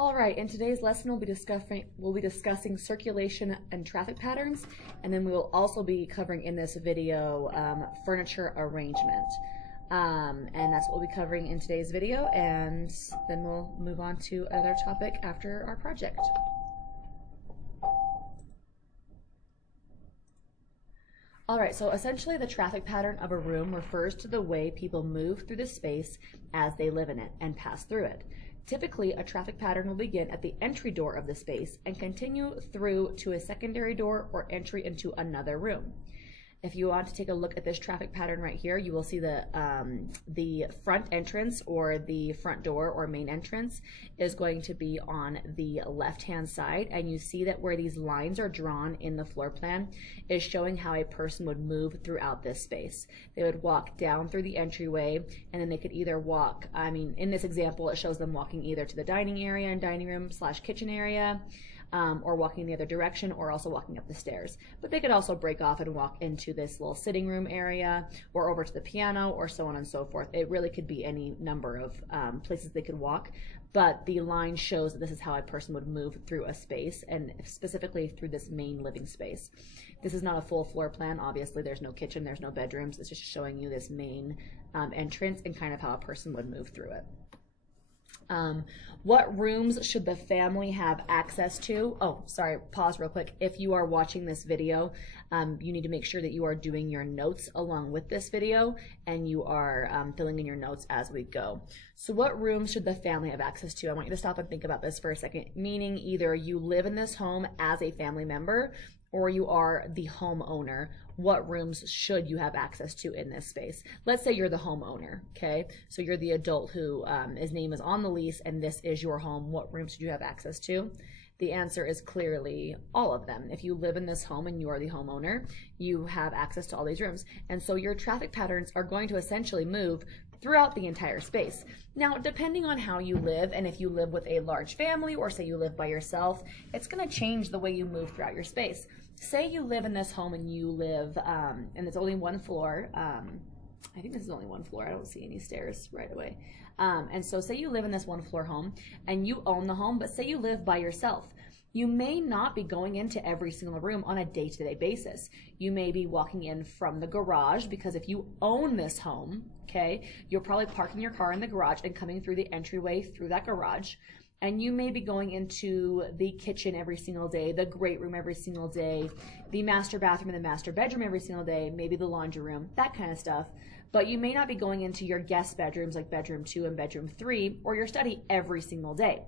All right, in today's lesson, we'll be discussing circulation and traffic patterns, and then we will also be covering in this video furniture arrangement. And that's what we'll be covering in today's video, and then we'll move on to another topic after our project. All right, so essentially the traffic pattern of a room refers to the way people move through the space as they live in it and pass through it. Typically, a traffic pattern will begin at the entry door of the space and continue through to a secondary door or entry into another room. If you want to take a look at this traffic pattern right here, you will see the front entrance or the front door or main entrance is going to be on the left-hand side, and you see that where these lines are drawn in the floor plan is showing how a person would move throughout this space. They would walk down through the entryway, and then they could either walk, in this example, it shows them walking either to the dining area and dining room / kitchen area, or walking the other direction, or also walking up the stairs. But they could also break off and walk into this little sitting room area, or over to the piano, or so on and so forth. It really could be any number of places they could walk, but the line shows that this is how a person would move through a space, and specifically through this main living space. This is not a full floor plan. Obviously, there's no kitchen, there's no bedrooms. It's just showing you this main entrance and kind of how a person would move through it. What rooms should the family have access to? Oh, sorry, pause real quick. If you are watching this video, you need to make sure that you are doing your notes along with this video, and you are filling in your notes as we go. So what rooms should the family have access to? I want you to stop and think about this for a second, meaning either you live in this home as a family member or you are the homeowner. What rooms should you have access to in this space? Let's say you're the homeowner, okay? So you're the adult who his name is on the lease and this is your home. What rooms should you have access to? The answer is clearly all of them. If you live in this home and you are the homeowner, you have access to all these rooms. And so your traffic patterns are going to essentially move throughout the entire space. Now, depending on how you live, and if you live with a large family or say you live by yourself, it's gonna change the way you move throughout your space. Say you live in this home and you live, and it's only one floor. I think this is only one floor. I don't see any stairs right away. And so say you live in this one floor home and you own the home, but say you live by yourself. You may not be going into every single room on a day-to-day basis. You may be walking in from the garage, because if you own this home, okay, you're probably parking your car in the garage and coming through the entryway through that garage. And you may be going into the kitchen every single day, the great room every single day, the master bathroom and the master bedroom every single day, maybe the laundry room, that kind of stuff. But you may not be going into your guest bedrooms like bedroom 2 and bedroom 3 or your study every single day.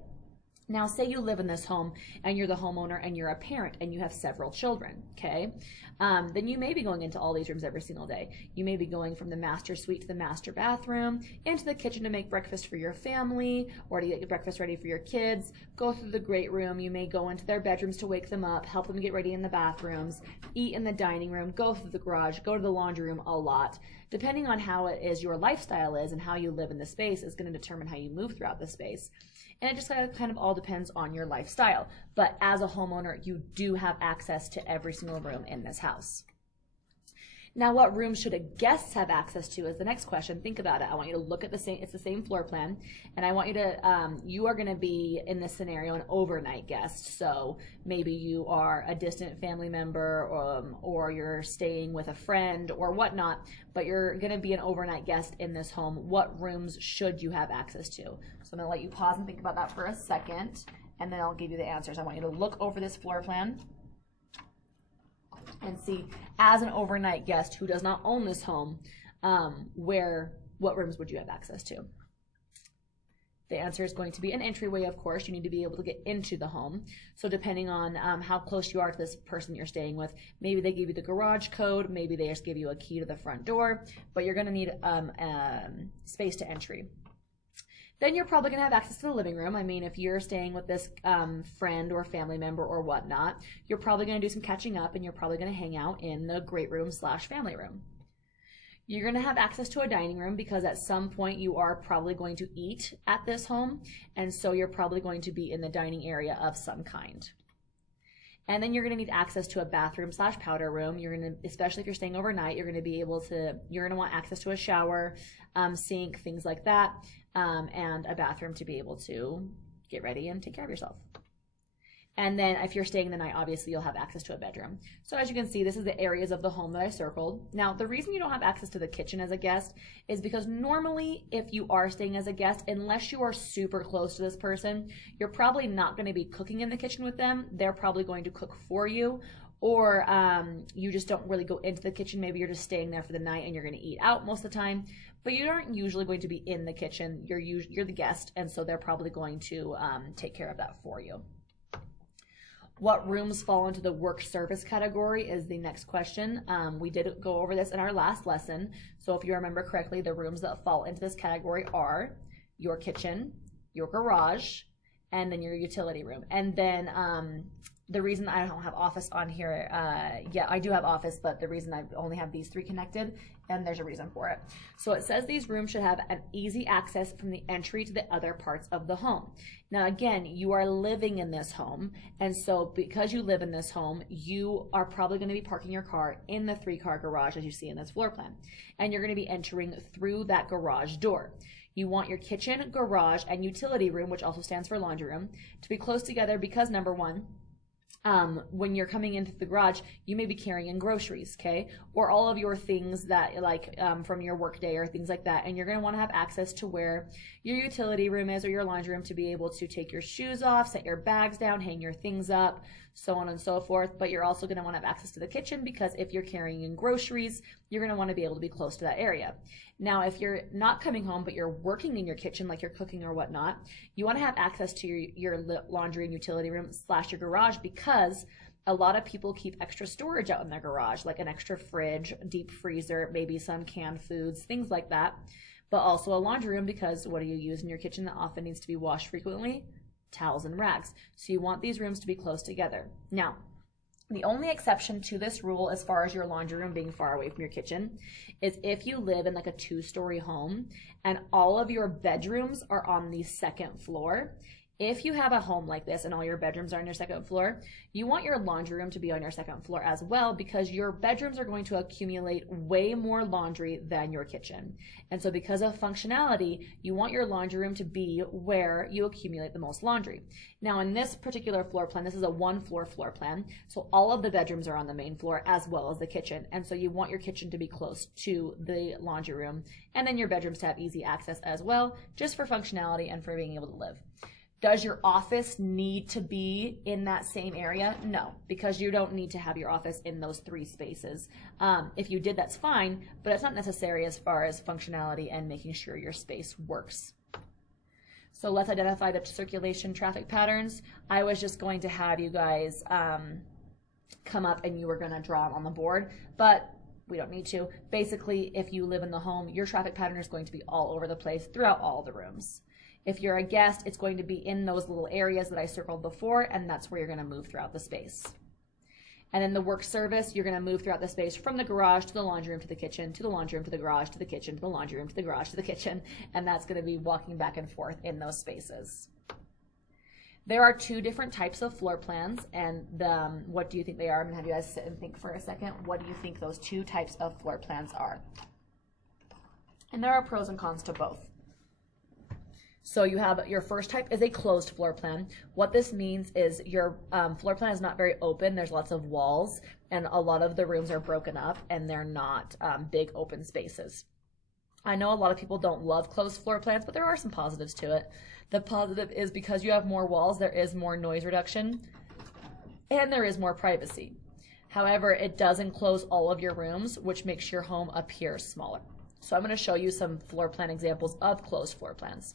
Now, say you live in this home and you're the homeowner and you're a parent and you have several children, okay? Then you may be going into all these rooms every single day. You may be going from the master suite to the master bathroom, into the kitchen to make breakfast for your family or to get your breakfast ready for your kids, go through the great room. You may go into their bedrooms to wake them up, help them get ready in the bathrooms, eat in the dining room, go through the garage, go to the laundry room a lot. Depending on how it is your lifestyle is and how you live in the space is going to determine how you move throughout the space. And it just kind of all depends on your lifestyle. But as a homeowner, you do have access to every single room in this house. Now, what rooms should a guest have access to is the next question. Think about it. I want you to look at it's the same floor plan, and I want you to, you are gonna be, in this scenario, an overnight guest. So maybe you are a distant family member, or you're staying with a friend or whatnot, but you're gonna be an overnight guest in this home. What rooms should you have access to? So I'm gonna let you pause and think about that for a second, and then I'll give you the answers. I want you to look over this floor plan and see, as an overnight guest who does not own this home, what rooms would you have access to? The answer is going to be an entryway, of course. You need to be able to get into the home. So depending on how close you are to this person you're staying with, maybe they give you the garage code, maybe they just give you a key to the front door, but you're gonna need space to entry. Then you're probably gonna have access to the living room. If you're staying with this friend or family member or whatnot, you're probably gonna do some catching up and you're probably gonna hang out in the great room / family room. You're gonna have access to a dining room because at some point you are probably going to eat at this home, and so you're probably going to be in the dining area of some kind. And then you're gonna need access to a bathroom / powder room. Especially if you're staying overnight, you're gonna want access to a shower, sink, things like that. And a bathroom to be able to get ready and take care of yourself. And then if you're staying the night, obviously you'll have access to a bedroom. So as you can see, this is the areas of the home that I circled. Now, the reason you don't have access to the kitchen as a guest is because normally if you are staying as a guest, unless you are super close to this person, you're probably not going to be cooking in the kitchen with them. They're probably going to cook for you, or you just don't really go into the kitchen. Maybe you're just staying there for the night and you're going to eat out most of the time, but you aren't usually going to be in the kitchen. You're the guest, and so they're probably going to take care of that for you. What rooms fall into the work service category is the next question. We did go over this in our last lesson. So if you remember correctly, the rooms that fall into this category are your kitchen, your garage, and then your utility room. And then the reason I don't have office on here, yeah, I do have office, but the reason I only have these three connected, and there's a reason for it. So it says these rooms should have an easy access from the entry to the other parts of the home. Now again, you are living in this home, and so because you live in this home, you are probably going to be parking your car in the 3-car garage as you see in this floor plan, and you're going to be entering through that garage door. You want your kitchen, garage, and utility room, which also stands for laundry room, to be close together because number one, when you're coming into the garage, you may be carrying groceries, okay? Or all of your things that like from your work day or things like that. And you're going to want to have access to where your utility room is or your laundry room to be able to take your shoes off, set your bags down, hang your things up, so on and so forth. But you're also going to want to have access to the kitchen because if you're carrying in groceries, you're going to want to be able to be close to that area. Now, if you're not coming home, but you're working in your kitchen, like you're cooking or whatnot, you want to have access to your laundry and utility room / your garage because a lot of people keep extra storage out in their garage, like an extra fridge, deep freezer, maybe some canned foods, things like that. But also a laundry room because what do you use in your kitchen that often needs to be washed frequently? Towels and rags. So you want these rooms to be close together. Now, the only exception to this rule as far as your laundry room being far away from your kitchen is if you live in like a 2-story home and all of your bedrooms are on the 2nd floor. If you have a home like this and all your bedrooms are on your 2nd floor, you want your laundry room to be on your 2nd floor as well because your bedrooms are going to accumulate way more laundry than your kitchen. And so because of functionality, you want your laundry room to be where you accumulate the most laundry. Now in this particular floor plan, this is a 1-floor floor plan, so all of the bedrooms are on the main floor as well as the kitchen. And so you want your kitchen to be close to the laundry room and then your bedrooms to have easy access as well, just for functionality and for being able to live. Does your office need to be in that same area? No, because you don't need to have your office in those 3 spaces. If you did, that's fine, but it's not necessary as far as functionality and making sure your space works. So let's identify the circulation traffic patterns. I was just going to have you guys come up and you were going to draw them on the board, but we don't need to. Basically, if you live in the home, your traffic pattern is going to be all over the place throughout all the rooms. If you're a guest, it's going to be in those little areas that I circled before, and that's where you're going to move throughout the space. And then the work service, you're going to move throughout the space from the garage to the laundry room to the kitchen, to the laundry room to the garage to the kitchen, to the laundry room to the garage to the kitchen, and that's going to be walking back and forth in those spaces. There are 2 different types of floor plans, and what do you think they are? I'm going to have you guys sit and think for a second. What do you think those 2 types of floor plans are? And there are pros and cons to both. So you have your first type is a closed floor plan. What this means is your floor plan is not very open. There's lots of walls and a lot of the rooms are broken up and they're not big open spaces. I know a lot of people don't love closed floor plans, but there are some positives to it. The positive is because you have more walls, there is more noise reduction and there is more privacy. However, it does enclose all of your rooms, which makes your home appear smaller. So I'm going to show you some floor plan examples of closed floor plans.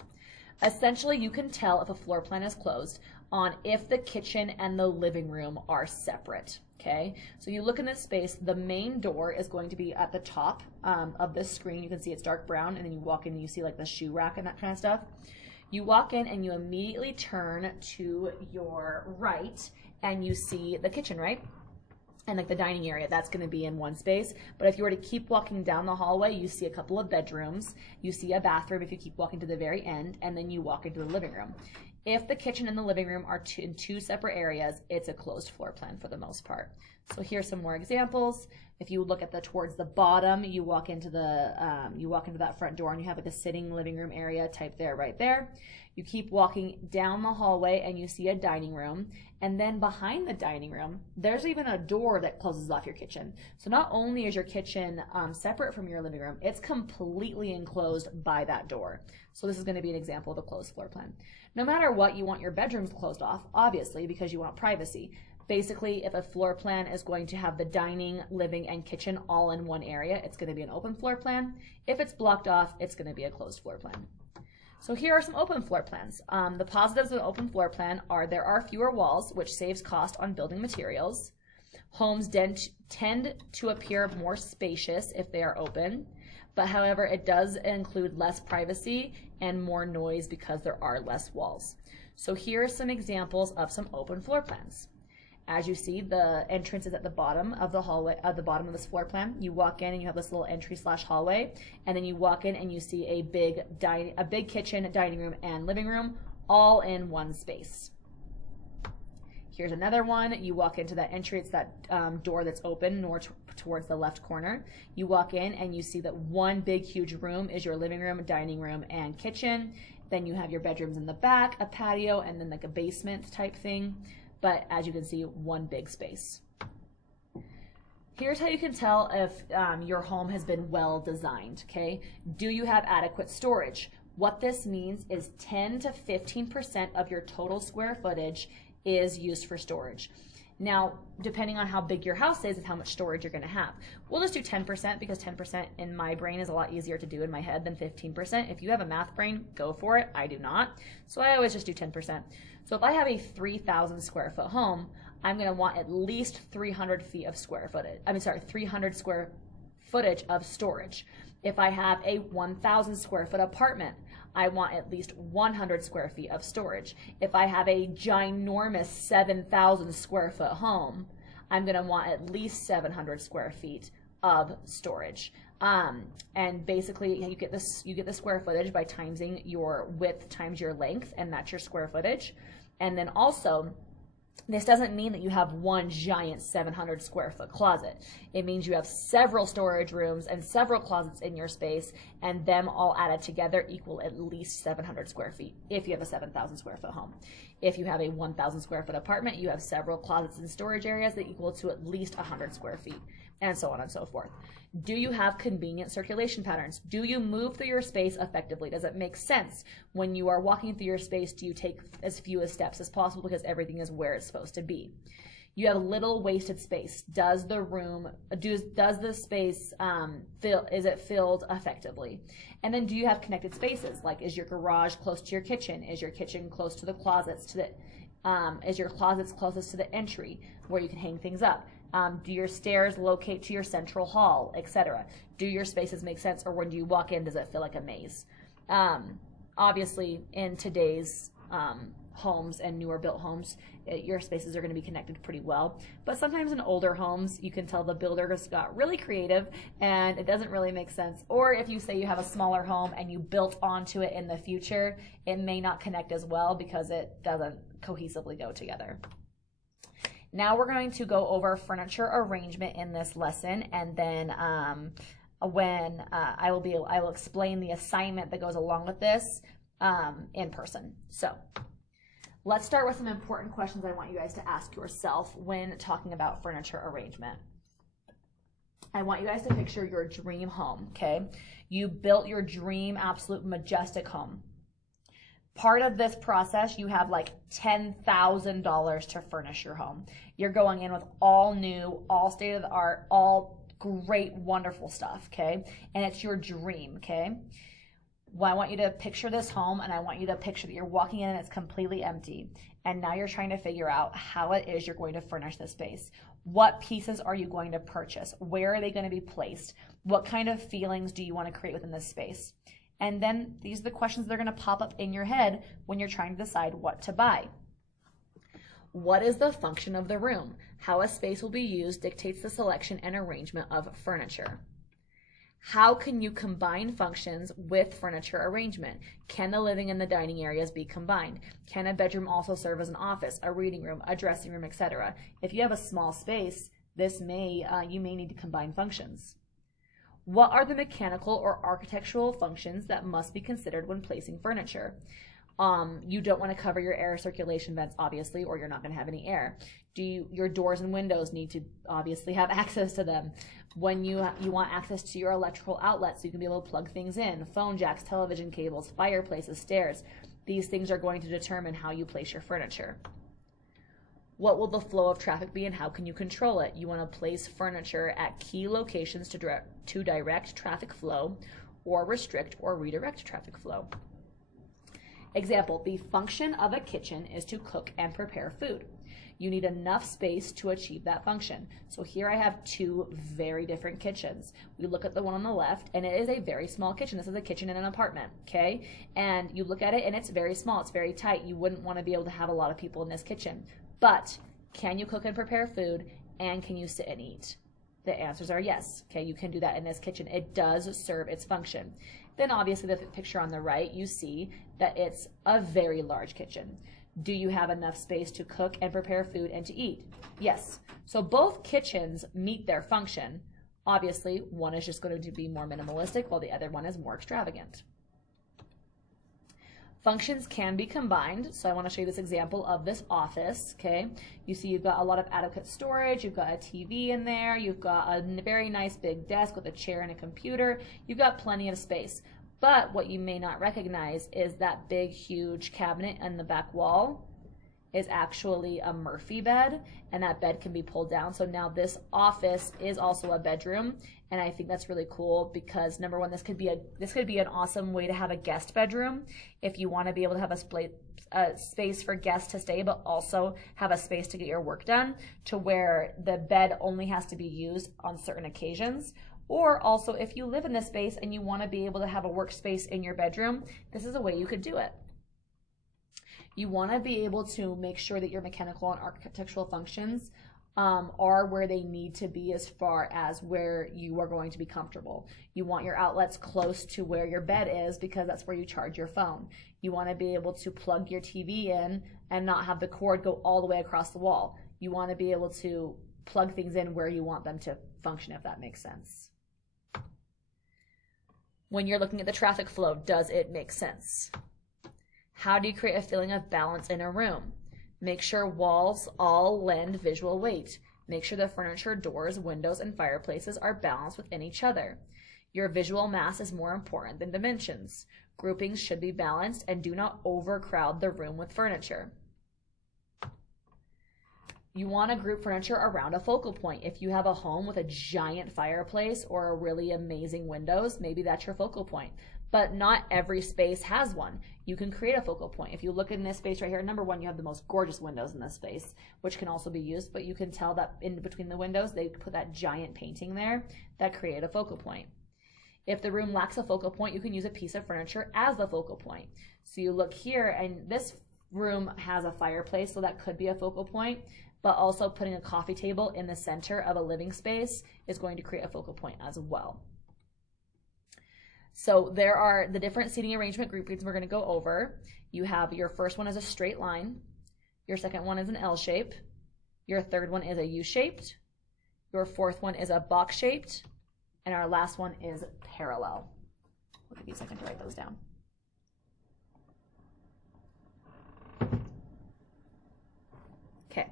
Essentially, you can tell if a floor plan is closed on if the kitchen and the living room are separate, okay? So you look in this space, the main door is going to be at the top of this screen. You can see it's dark brown, and then you walk in and you see like the shoe rack and that kind of stuff. You walk in and you immediately turn to your right and you see the kitchen, right? And like the dining area, that's going to be in one space. But if you were to keep walking down the hallway, you see a couple of bedrooms, you see a bathroom if you keep walking to the very end, and then you walk into the living room. If the kitchen and the living room are in 2 separate areas, it's a closed floor plan for the most part. So here's some more examples. If you look at towards the bottom, you walk into that front door and you have like a sitting living room area type there, right there. You keep walking down the hallway and you see a dining room. And then behind the dining room, there's even a door that closes off your kitchen. So not only is your kitchen separate from your living room, it's completely enclosed by that door. So this is going to be an example of a closed floor plan. No matter what, you want your bedrooms closed off, obviously, because you want privacy. Basically, if a floor plan is going to have the dining, living, and kitchen all in one area, it's going to be an open floor plan. If it's blocked off, it's going to be a closed floor plan. So here are some open floor plans. The positives of an open floor plan are there are fewer walls, which saves cost on building materials. Homes tend to appear more spacious if they are open, but however, it does include less privacy and more noise because there are less walls. So here are some examples of some open floor plans. As you see, the entrance is at the bottom of the hallway, at the bottom of this floor plan. You walk in and you have this little entry/hallway, and then you walk in and you see a big kitchen, dining room, and living room, all in one space. Here's another one. You walk into that entry, it's that door that's open towards the left corner. You walk in and you see that one big huge room is your living room, dining room, and kitchen. Then you have your bedrooms in the back, a patio, and then like a basement type thing. But as you can see, one big space. Here's how you can tell if your home has been well designed, okay? Do you have adequate storage? What this means is 10 to 15% of your total square footage is used for storage. Now, depending on how big your house is and how much storage you're gonna have. We'll just do 10% because 10% in my brain is a lot easier to do in my head than 15%. If you have a math brain, go for it. I do not. So I always just do 10%. So if I have a 3,000 square foot home, I'm gonna want at least 300 square footage of storage. If I have a 1,000 square foot apartment, I want at least 100 square feet of storage. If I have a ginormous 7,000 square foot home, I'm gonna want at least 700 square feet of storage. And basically you get the square footage by timesing your width times your length, and that's your square footage. And then also, this doesn't mean that you have one giant 700 square foot closet. It means you have several storage rooms and several closets in your space, and them all added together equal at least 700 square feet if you have a 7,000 square foot home. If you have a 1,000 square foot apartment, you have several closets and storage areas that equal to at least 100 square feet, and so on and so forth. Do you have convenient circulation patterns? Do you move through your space effectively? Does it make sense? When you are walking through your space, do you take as few steps as possible because everything is where it's supposed to be? You have little wasted space. Does the space is it filled effectively? And then do you have connected spaces? Like, is your garage close to your kitchen? Is your kitchen close to the closets? Is your closets closest to the entry where you can hang things up? Do your stairs locate to your central hall, etc.? Do your spaces make sense, or when you walk in, does it feel like a maze? Obviously, in today's homes and newer built homes, your spaces are going to be connected pretty well. But sometimes in older homes, you can tell the builders got really creative and it doesn't really make sense. Or if you say you have a smaller home and you built onto it in the future, it may not connect as well because it doesn't cohesively go together. Now we're going to go over furniture arrangement in this lesson, and then I will explain the assignment that goes along with this in person. So let's start with some important questions I want you guys to ask yourself when talking about furniture arrangement. I want you guys to picture your dream home, okay? You built your dream, absolute majestic home. Part of this process, you have like $10,000 to furnish your home. You're going in with all new, all state of the art, all great, wonderful stuff, okay? And it's your dream, okay? Well, I want you to picture this home, and I want you to picture that you're walking in and it's completely empty. And now you're trying to figure out how it is you're going to furnish this space. What pieces are you going to purchase? Where are they going to be placed? What kind of feelings do you want to create within this space? And then these are the questions that are going to pop up in your head when you're trying to decide what to buy. What is the function of the room? How a space will be used dictates the selection and arrangement of furniture. How can you combine functions with furniture arrangement? Can the living and the dining areas be combined? Can a bedroom also serve as an office, a reading room, a dressing room, etc.? If you have a small space, You may need to combine functions. What are the mechanical or architectural functions that must be considered when placing furniture? You don't want to cover your air circulation vents, obviously, or you're not going to have any air. Your doors and windows need to obviously have access to them. When you want access to your electrical outlets, so you can be able to plug things in, phone jacks, television cables, fireplaces, stairs. These things are going to determine how you place your furniture. What will the flow of traffic be and how can you control it? You want to place furniture at key locations to direct traffic flow or restrict or redirect traffic flow. Example, the function of a kitchen is to cook and prepare food. You need enough space to achieve that function. So here I have two very different kitchens. We look at the one on the left, and it is a very small kitchen. This is a kitchen in an apartment, okay? And you look at it, and it's very small. It's very tight. You wouldn't want to be able to have a lot of people in this kitchen. But can you cook and prepare food, and can you sit and eat? The answers are yes. Okay, you can do that in this kitchen. It does serve its function. Then obviously the picture on the right, you see that it's a very large kitchen. Do you have enough space to cook and prepare food and to eat? Yes. So both kitchens meet their function. Obviously, one is just going to be more minimalistic while the other one is more extravagant. Functions can be combined. So I want to show you this example of this office, okay? You see you've got a lot of adequate storage, you've got a TV in there, you've got a very nice big desk with a chair and a computer, you've got plenty of space. But what you may not recognize is that big, huge cabinet on the back wall is actually a Murphy bed, and that bed can be pulled down. So now this office is also a bedroom, and I think that's really cool because number one, this could be an awesome way to have a guest bedroom if you want to be able to have a space for guests to stay, but also have a space to get your work done, to where the bed only has to be used on certain occasions. Or also, if you live in this space and you want to be able to have a workspace in your bedroom, this is a way you could do it. You want to be able to make sure that your mechanical and architectural functions are where they need to be as far as where you are going to be comfortable. You want your outlets close to where your bed is because that's where you charge your phone. You want to be able to plug your TV in and not have the cord go all the way across the wall. You want to be able to plug things in where you want them to function, if that makes sense. When you're looking at the traffic flow, does it make sense? How do you create a feeling of balance in a room? Make sure walls all lend visual weight. Make sure the furniture, doors, windows, and fireplaces are balanced within each other. Your visual mass is more important than dimensions. Groupings should be balanced and do not overcrowd the room with furniture. You want to group furniture around a focal point. If you have a home with a giant fireplace or a really amazing windows, maybe that's your focal point. But not every space has one. You can create a focal point. If you look in this space right here, number one, you have the most gorgeous windows in this space, which can also be used, but you can tell that in between the windows, they put that giant painting there that create a focal point. If the room lacks a focal point, you can use a piece of furniture as the focal point. So you look here, and this room has a fireplace, so that could be a focal point. But also putting a coffee table in the center of a living space is going to create a focal point as well. So there are the different seating arrangement groupings we're going to go over. You have your first one is a straight line. Your second one is an L shape. Your third one is a U-shaped. Your fourth one is a box-shaped. And our last one is parallel. We'll give you a second to write those down. Okay.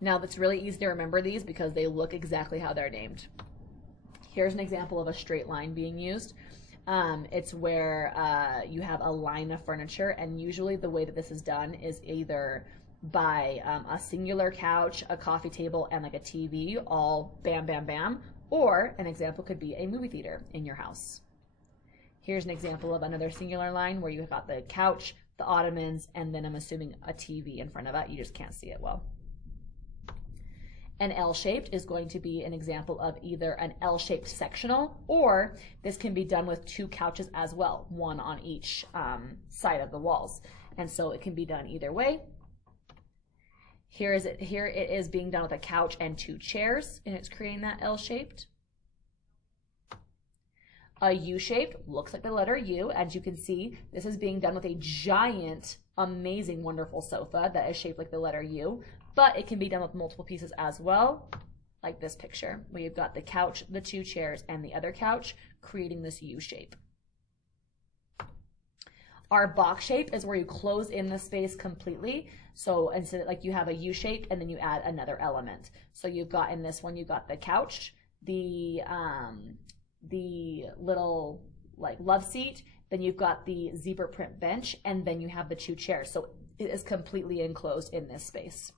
Now that's really easy to remember these because they look exactly how they're named. Here's an example of a straight line being used. It's where you have a line of furniture, and usually the way that this is done is either by a singular couch, a coffee table, and like a TV, all bam, bam, bam, or an example could be a movie theater in your house. Here's an example of another singular line where you've got the couch, the ottomans, and then I'm assuming a TV in front of it. You just can't see it well. An L-shaped is going to be an example of either an L-shaped sectional, or this can be done with two couches as well, one on each side of the walls. And so it can be done either way. Here it is being done with a couch and two chairs, and it's creating that L-shaped. A U-shaped looks like the letter U. As you can see, this is being done with a giant, amazing, wonderful sofa that is shaped like the letter U, but it can be done with multiple pieces as well. like this picture, where you've got the couch, the 2 chairs, and the other couch, creating this U shape. Our box shape is where you close in the space completely. So instead of, like, you have a U shape and then you add another element. So you've got, in this one, you've got the couch, the little like love seat, then you've got the zebra print bench, and then you have the 2 chairs. So it is completely enclosed in this space.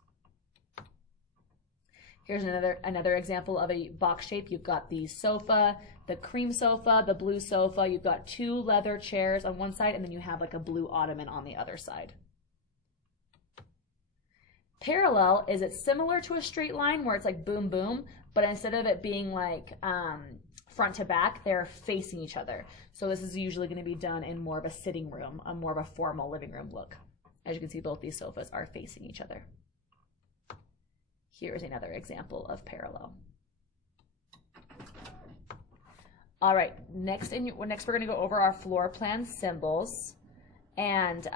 Here's another example of a box shape. You've got the sofa, the cream sofa, the blue sofa. You've got 2 leather chairs on one side, and then you have like a blue ottoman on the other side. Parallel is it's similar to a straight line where it's like boom, boom, but instead of it being like front to back, they're facing each other. So this is usually going to be done in more of a sitting room, a more of a formal living room look. As you can see, both these sofas are facing each other. Here's another example of parallel. All right, next we're going to go over our floor plan symbols. And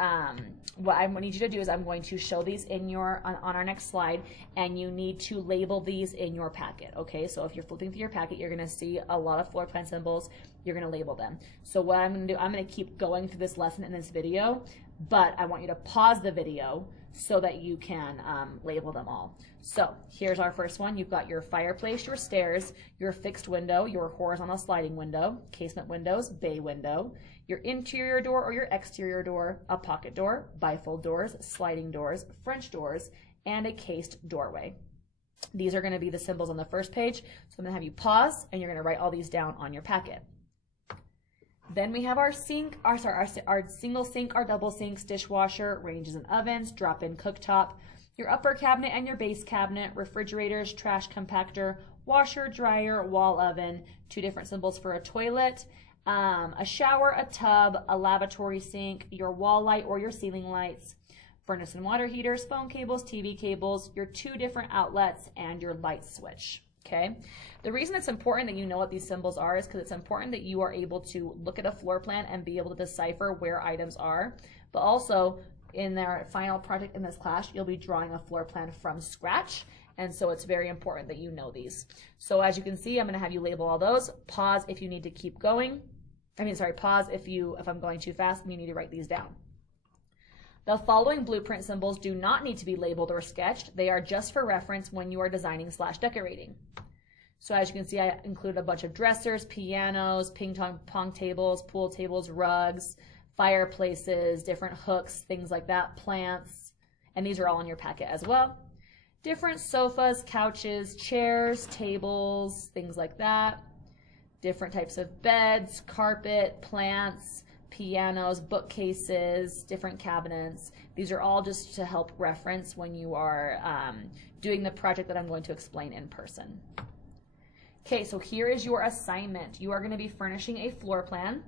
what I need you to do is I'm going to show these in on our next slide, and you need to label these in your packet, okay? So if you're flipping through your packet, you're going to see a lot of floor plan symbols. You're going to label them. So what I'm going to do, I'm going to keep going through this lesson in this video, but I want you to pause the video so that you can label them all. So here's our first one. You've got your fireplace, your stairs, your fixed window, your horizontal sliding window, casement windows, bay window, your interior door or your exterior door, a pocket door, bifold doors, sliding doors, French doors, and a cased doorway. These are going to be the symbols on the first page. So I'm going to have you pause, and you're going to write all these down on your packet. Then we have our sink, our single sink, our double sinks, dishwasher, ranges and ovens, drop-in cooktop, your upper cabinet and your base cabinet, refrigerators, trash compactor, washer, dryer, wall oven, 2 different symbols for a toilet, a shower, a tub, a lavatory sink, your wall light or your ceiling lights, furnace and water heaters, phone cables, TV cables, your 2 different outlets, and your light switch. Okay. The reason it's important that you know what these symbols are is because it's important that you are able to look at a floor plan and be able to decipher where items are. But also, in their final project in this class, you'll be drawing a floor plan from scratch. And so it's very important that you know these. So as you can see, I'm going to have you label all those. Pause if you need to keep going. Pause if I'm going too fast and you need to write these down. The following blueprint symbols do not need to be labeled or sketched. They are just for reference when you are designing/decorating. So as you can see, I included a bunch of dressers, pianos, ping pong tables, pool tables, rugs, fireplaces, different hooks, things like that, plants, and these are all in your packet as well. Different sofas, couches, chairs, tables, things like that. Different types of beds, carpet, plants, pianos, bookcases, different cabinets. These are all just to help reference when you are doing the project that I'm going to explain in person. Okay, so here is your assignment. You are going to be furnishing a floor plan.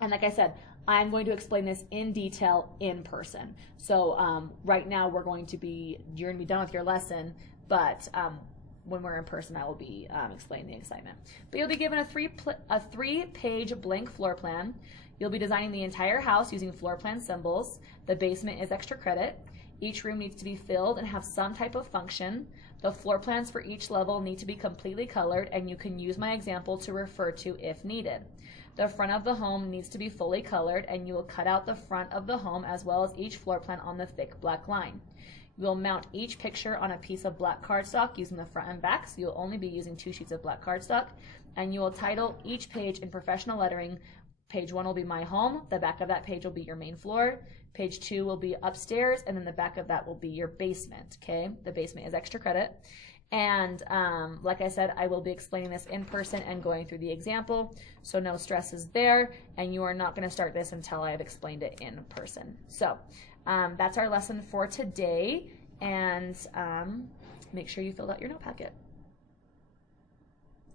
And like I said, I'm going to explain this in detail in person. So right now you're going to be done with your lesson, but when we're in person, I will be explaining the assignment. But you'll be given a 3-page blank floor plan. You'll be designing the entire house using floor plan symbols. The basement is extra credit. Each room needs to be filled and have some type of function. The floor plans for each level need to be completely colored, and you can use my example to refer to if needed. The front of the home needs to be fully colored, and you will cut out the front of the home as well as each floor plan on the thick black line. You will mount each picture on a piece of black cardstock using the front and back, so you'll only be using 2 sheets of black cardstock, and you will title each page in professional lettering. Page 1 will be my home, the back of that page will be your main floor, page 2 will be upstairs, and then the back of that will be your basement, okay? The basement is extra credit. And like I said, I will be explaining this in person and going through the example, so no stresses there, and you are not going to start this until I have explained it in person. So that's our lesson for today, and make sure you filled out your note packet.